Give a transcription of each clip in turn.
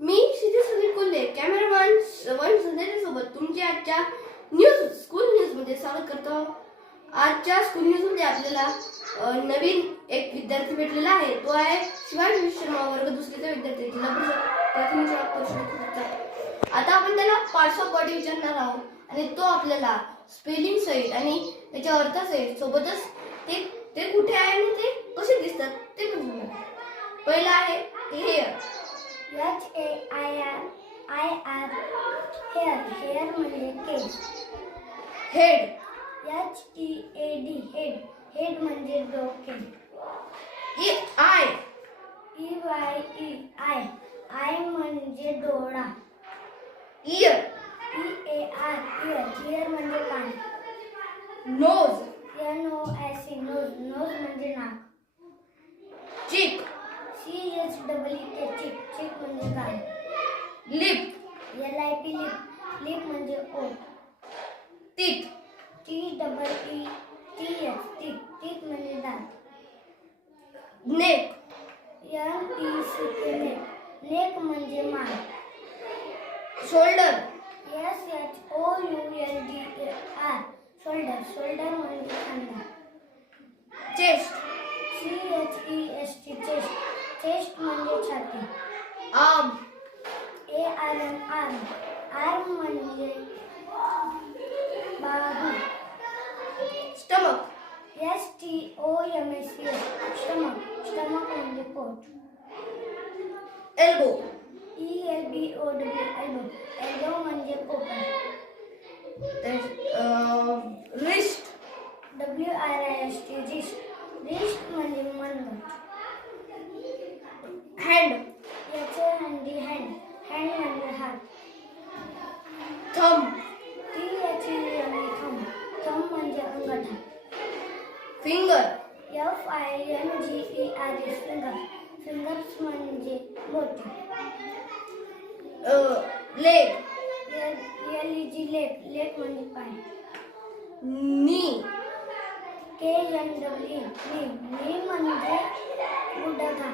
मी सिद्धी Sunil Kolhe cameraman श्रवण संदेश सोबत तुमच्या आजच्या न्यूज स्कूल न्यूज मध्ये स्वागत करतो। आजच्या स्कूल न्यूज मध्ये आपल्याला नवीन एक विद्यार्थी भेटलेला आहे। तो आहे शिवाजी शर्मा वर्ग दुसरीचा विद्यार्थी जिल्हा परिषद प्राथमिक शाळा परिषद। आता आपण त्याला पार्ट्स ऑफ बॉडी विचारणार आहोत आणि तो आपल्याला स्पेलिंग सहित आणि त्याच्या अर्थासहित सोबतच ते कुठे आहे आणि ते कसे दिसतात ते पण सांगणार। पहिला आहे हेअर, HAIR हेअर म्हणजे केस। हेड, HEAD हेड म्हणजे डोके। आय, EYE आय म्हणजे डोळा। इयर, इयर म्हणजे कान। नोज, NOSE नोज म्हणजे नाक। चीक, CHEEK चीक म्हणजे गाल। लिप, LIP लिप म्हणजे ओठ। टीथ, TEETH टीथ म्हणजे दात। नेक, NECK नेक म्हणजे मान। शोल्डर, SHOULDR शोल्डर म्हणजे खांदा। चेस्ट, CHEST चेस्ट म्हणजे छाती। आर्म, आर्म म्हणजे बाहू। स्टमक, STOMACH स्टमक म्हणजे पोट। एल्बो, ELBOW म्हणजे पोपट। रिस्ट, WRIST रिस्ट म्हणजे मनगट। हँड, हँड म्हणजे हात। थंब, थंब म्हणजे अंगठा। फिंगर, FINGER फिंगर्स म्हणजे बोटे। लेग, लेग म्हणजे पाय। नी, KNW नी म्हणजे गुडघा।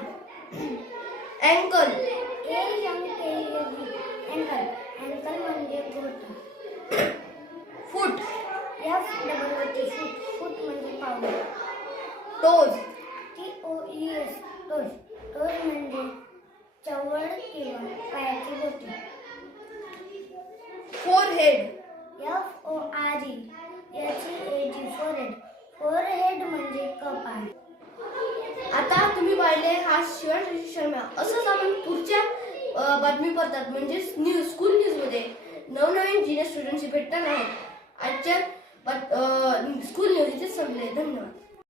अँकल, अँकल म्हणजे घोटा। फूट, फूट म्हणजे पाऊल। टोज, टोज म्हणजे चवळ किंवा पायाची बोटे। फोरहेड, फोरहेड म्हणजे कपाळ। आता तुम्ही पाहिले हा शिवाजी शर्मा। असंच आपण पुढच्या बातमीपत्रात म्हणजे न्यूज स्कूल न्यूज मध्ये नवनवीन जिने स्टुडंटशी भेटणार आहेत। आजच्या स्कूल न्यूज इथे संपले। धन्यवाद।